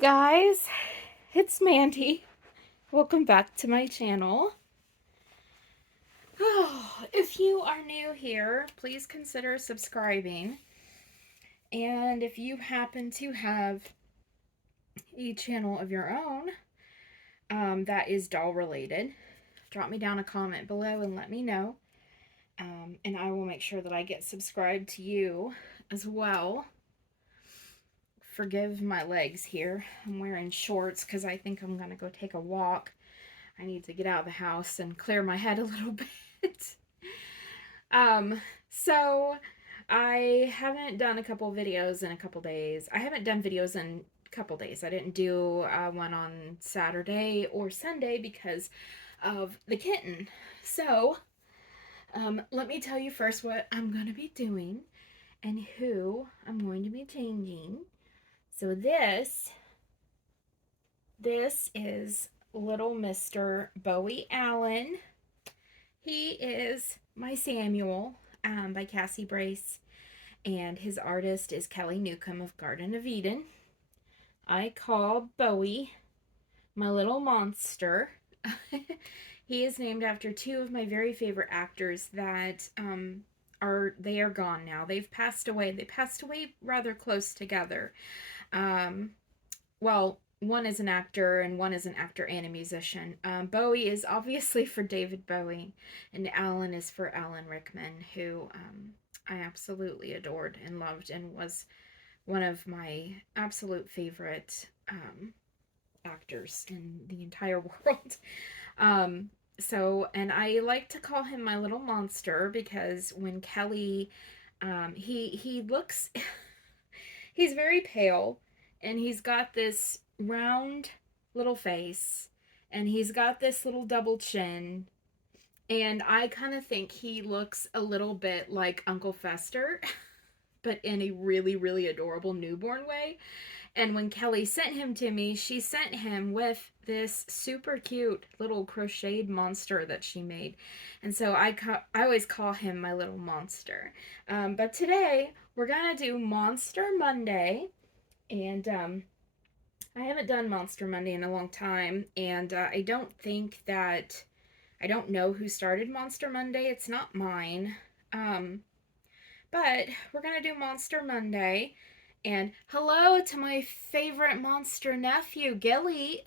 Guys, it's Mandy. Welcome back to my channel. If you are new here, please consider subscribing. And if you happen to have a channel of your own that is doll related, drop me down a comment below and let me know. And I will make sure that I get subscribed to you as well. Forgive my legs here. I'm wearing shorts because I think I'm going to go take a walk. I need to get out of the house and clear my head a little bit. So I haven't done a couple videos in a couple days. I haven't done videos in a couple days. I didn't do one on Saturday or Sunday because of the kitten. So let me tell you first what I'm going to be doing and who I'm going to be changing. So this is little Mr. Bowie Allen. He is my Samuel by Cassie Brace, and his artist is Kelly Newcomb of Garden of Eden. I call Bowie my little monster. He is named after two of my very favorite actors that are gone now. They've passed away. They passed away rather close together. Well, one is an actor and one is an actor and a musician. Bowie is obviously for David Bowie, and Alan is for Alan Rickman, who I absolutely adored and loved and was one of my absolute favorite actors in the entire world. And I like to call him my little monster because when Kelly, he looks, he's very pale, and he's got this round little face, and he's got this little double chin, and I kind of think he looks a little bit like Uncle Fester, but in a really, really adorable newborn way. And when Kelly sent him to me, she sent him with this super cute little crocheted monster that she made. And so I always call him my little monster. But today, we're going to do Monster Monday. And I haven't done Monster Monday in a long time. And I don't know who started Monster Monday. It's not mine. But we're going to do Monster Monday. And hello to my favorite monster nephew, Gilly,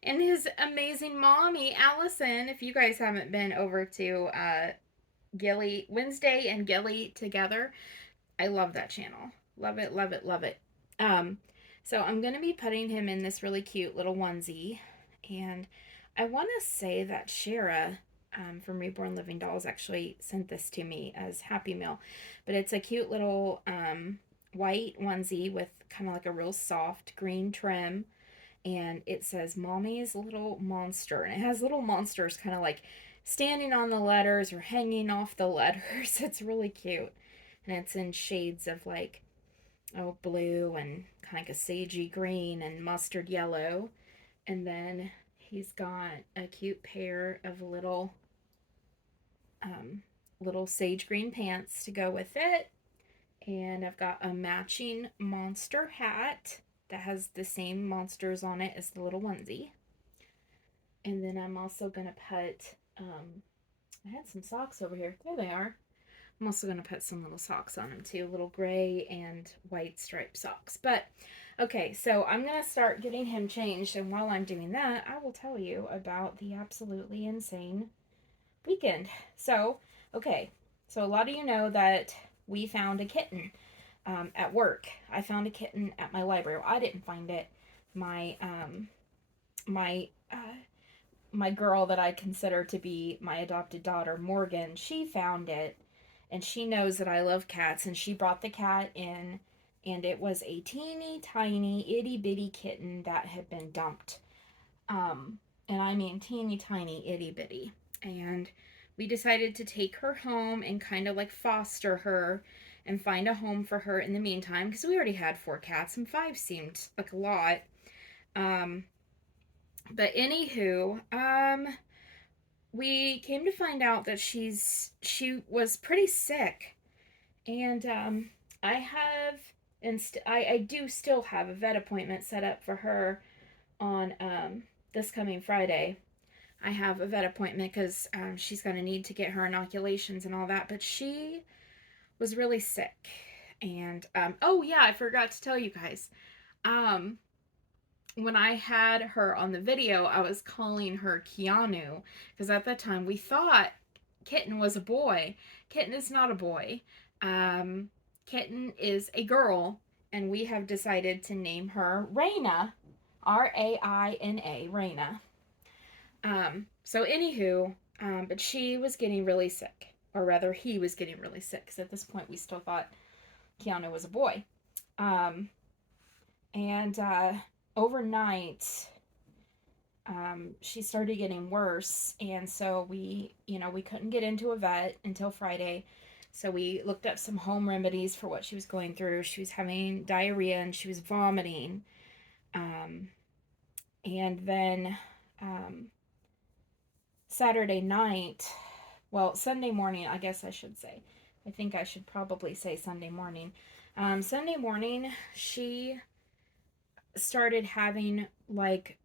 and his amazing mommy, Allison. If you guys haven't been over to Gilly, Wednesday and Gilly together, I love that channel. Love it, love it, love it. So I'm going to be putting him in this really cute little onesie. And I want to say that Shara from Reborn Living Dolls actually sent this to me as Happy Meal. But it's a cute little white onesie with kind of like a real soft green trim, and it says Mommy's Little Monster, and it has little monsters kind of like standing on the letters or hanging off the letters. It's really cute, and it's in shades of like blue and kind of like a sagey green and mustard yellow. And then he's got a cute pair of little sage green pants to go with it. And I've got a matching monster hat that has the same monsters on it as the little onesie. And then I'm also going to put, I had some socks over here. There they are. I'm also going to put some little socks on them too, little gray and white striped socks. But, okay, so I'm going to start getting him changed. And while I'm doing that, I will tell you about the absolutely insane weekend. So, okay, so a lot of you know that we found a kitten at work. I found a kitten at my library. Well, I didn't find it. My my girl that I consider to be my adopted daughter, Morgan, she found it, and she knows that I love cats, and she brought the cat in, and it was a teeny tiny itty bitty kitten that had been dumped. And I mean teeny tiny itty bitty. And we decided to take her home and kind of like foster her and find a home for her in the meantime, because we already had 4 cats and 5 seemed like a lot. But anywho, we came to find out that she was pretty sick, and I have and I do still have a vet appointment set up for her on this coming Friday. I have a vet appointment because she's going to need to get her inoculations and all that. But she was really sick. And, oh, yeah, I forgot to tell you guys. Um, when I had her on the video, I was calling her Keanu because at that time we thought Kitten was a boy. Kitten is not a boy. Um, Kitten is a girl, and we have decided to name her Raina, Raina, Raina. So anywho, but she was getting really sick, or rather, he was getting really sick. Because at this point, we still thought Keanu was a boy. Um, and overnight, she started getting worse, and so we couldn't get into a vet until Friday. So we looked up some home remedies for what she was going through. She was having diarrhea and she was vomiting. Um, and then Saturday night, well, Sunday morning, I guess I should say. I think I should probably say Sunday morning. Sunday morning, she started having like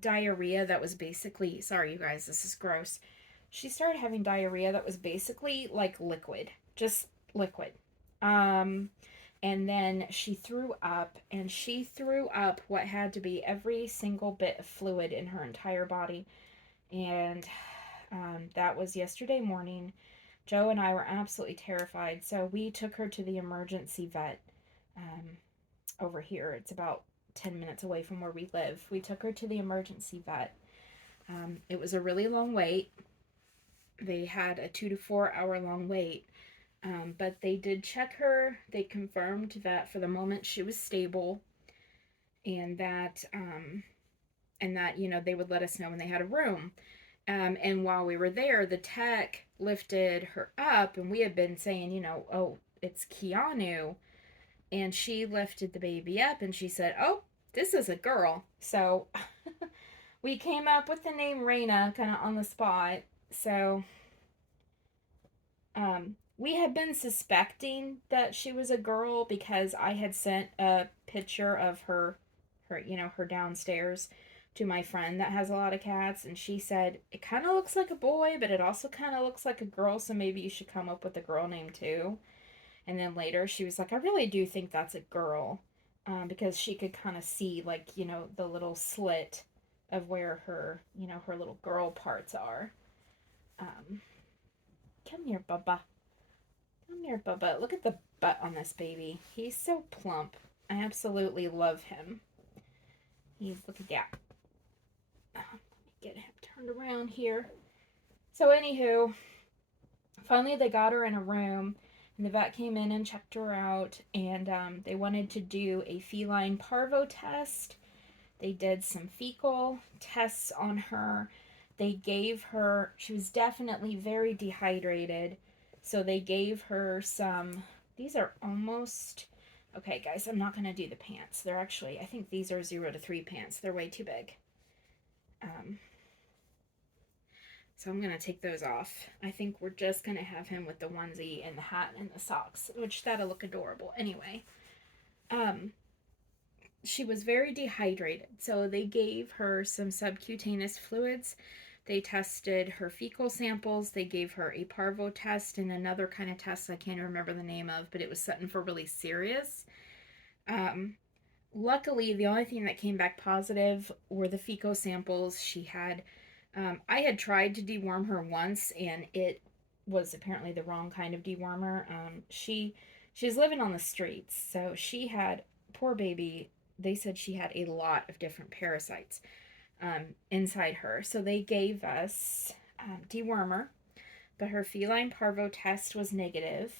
diarrhea that was basically, sorry you guys, this is gross. She started having diarrhea that was basically like liquid, just liquid. Um, and then she threw up, and she threw up what had to be every single bit of fluid in her entire body. And that was yesterday morning. Joe and I were absolutely terrified, so we took her to the emergency vet over here. It's about 10 minutes away from where we live. We took her to the emergency vet. It was a really long wait. They had a 2 to 4 hour long wait, but they did check her. They confirmed that for the moment she was stable, and that they would let us know when they had a room. And while we were there, the tech lifted her up, and we had been saying, oh, it's Keanu. And she lifted the baby up, and she said, oh, this is a girl. So we came up with the name Raina kind of on the spot. So we had been suspecting that she was a girl because I had sent a picture of her downstairs to my friend that has a lot of cats, and she said it kind of looks like a boy, but it also kind of looks like a girl, so maybe you should come up with a girl name too. And then later she was like, I really do think that's a girl, because she could kind of see the little slit of where her little girl parts are. Come here, Bubba. Come here, Bubba. Look at the butt on this baby. He's so plump. I absolutely love him. Look at that. Let me get him turned around here. So anywho, finally they got her in a room, and the vet came in and checked her out, and they wanted to do a feline parvo test. They did some fecal tests on her. They gave her, she was definitely very dehydrated, so they gave her some, these are almost, okay guys, I'm not going to do the pants. They're actually, I think these are 0 to 3 pants. They're way too big. So I'm going to take those off. I think we're just going to have him with the onesie and the hat and the socks, which that'll look adorable. Anyway, she was very dehydrated, so they gave her some subcutaneous fluids. They tested her fecal samples. They gave her a parvo test and another kind of test I can't remember the name of, but it was something for really serious. Luckily, the only thing that came back positive were the fecal samples. She had, I had tried to deworm her once, and it was apparently the wrong kind of dewormer. She's living on the streets, so she had, poor baby, they said she had a lot of different parasites inside her. So they gave us dewormer, but her feline parvo test was negative.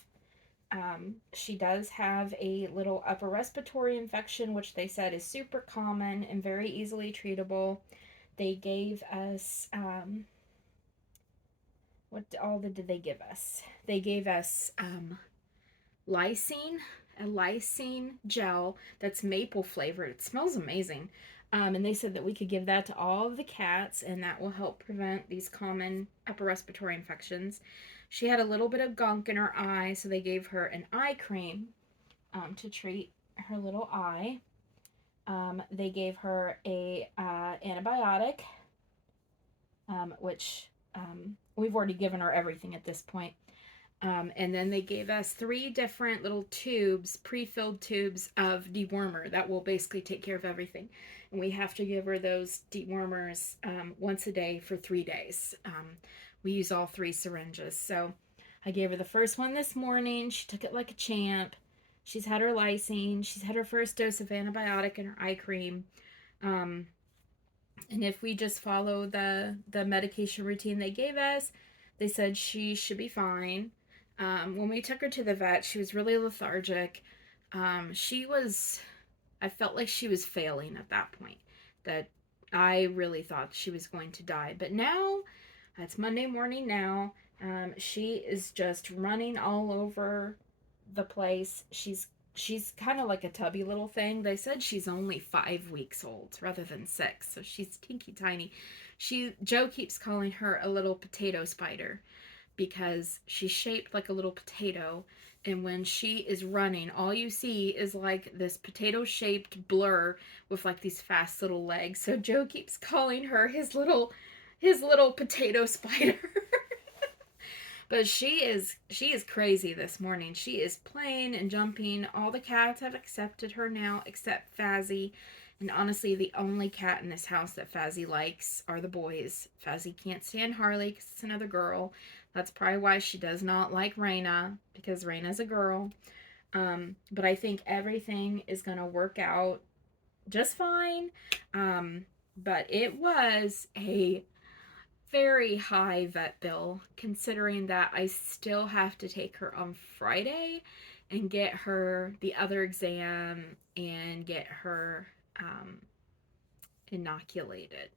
She does have a little upper respiratory infection, which they said is super common and very easily treatable. They gave us, what all did they give us? They gave us lysine, a lysine gel that's maple flavored. It smells amazing. And they said that we could give that to all of the cats, and that will help prevent these common upper respiratory infections. She had a little bit of gunk in her eye, so they gave her an eye cream to treat her little eye. They gave her a antibiotic, which we've already given her everything at this point. And then they gave us 3 different little tubes, pre-filled tubes of dewormer that will basically take care of everything. And we have to give her those dewormers once a day for 3 days. We use all 3 syringes. So I gave her the first one this morning. She took it like a champ. She's had her lysine. She's had her first dose of antibiotic and her eye cream. Um, and if we just follow the medication routine they gave us, they said she should be fine. When we took her to the vet, she was really lethargic. She was, I felt like she was failing at that point. That I really thought she was going to die. But now, it's Monday morning now. She is just running all over the place. She's kind of like a tubby little thing. They said she's only 5 weeks old rather than 6, so she's tinky tiny. Joe keeps calling her a little potato spider because she's shaped like a little potato, and when she is running, all you see is like this potato shaped blur with like these fast little legs. So Joe keeps calling her his little potato spider. But she is crazy this morning. She is playing and jumping. All the cats have accepted her now except Fazzy. And honestly, the only cat in this house that Fazzy likes are the boys. Fazzy can't stand Harley because it's another girl. That's probably why she does not like Raina, because Raina's a girl. But I think everything is going to work out just fine. But it was a very high vet bill, considering that I still have to take her on Friday and get her the other exam and get her inoculated.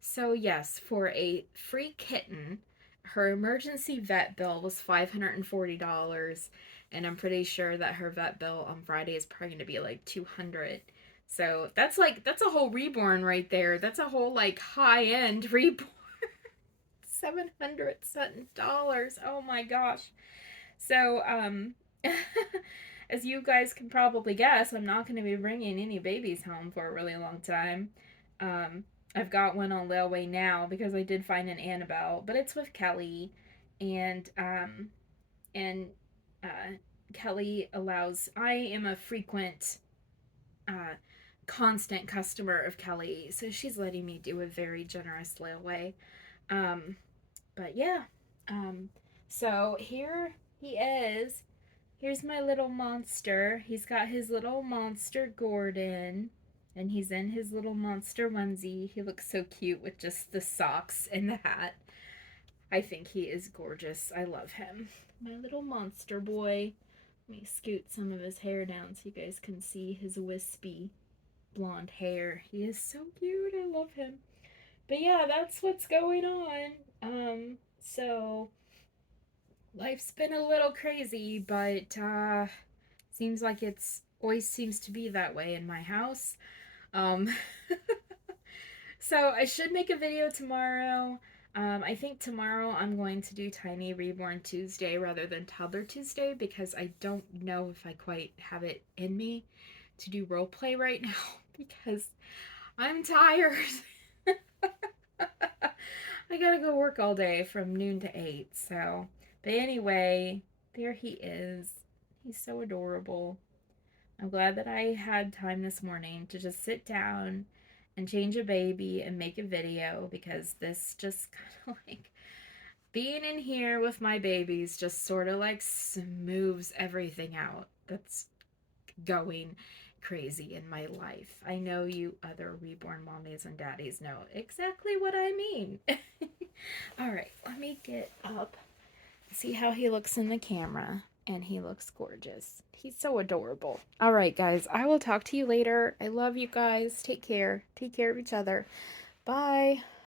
So, yes, for a free kitten, her emergency vet bill was $540, and I'm pretty sure that her vet bill on Friday is probably going to be like $200. So that's a whole reborn right there. That's a whole like high end reborn. $700 something dollars. Oh my gosh. So, as you guys can probably guess, I'm not going to be bringing any babies home for a really long time. Um, I've got one on layaway now because I did find an Annabelle, but it's with Kelly, and and uh, Kelly allows. I am a frequent, uh, constant customer of Kelly, so she's letting me do a very generous layaway. Um, but yeah, um, so here he is. Here's my little monster. He's got his little monster Gordon, and he's in his little monster onesie. He looks so cute with just the socks and the hat. I think he is gorgeous. I love him. My little monster boy. Let me scoot some of his hair down so you guys can see his wispy blonde hair. He is so cute. I love him. But yeah, that's what's going on. So life's been a little crazy, but seems like it's always seems to be that way in my house. Um so I should make a video tomorrow. I think tomorrow I'm going to do Tiny Reborn Tuesday rather than Toddler Tuesday because I don't know if I quite have it in me to do role play right now because I'm tired. I gotta go work all day from noon to 8. So, but anyway, there he is. He's so adorable. I'm glad that I had time this morning to just sit down and change a baby and make a video because this just kind of like being in here with my babies just sort of like smooths everything out that's going crazy in my life. I know you other reborn mommies and daddies know exactly what I mean. All right, let me get up. See how he looks in the camera. And he looks gorgeous. He's so adorable. All right, guys, I will talk to you later. I love you guys. Take care. Take care of each other. Bye.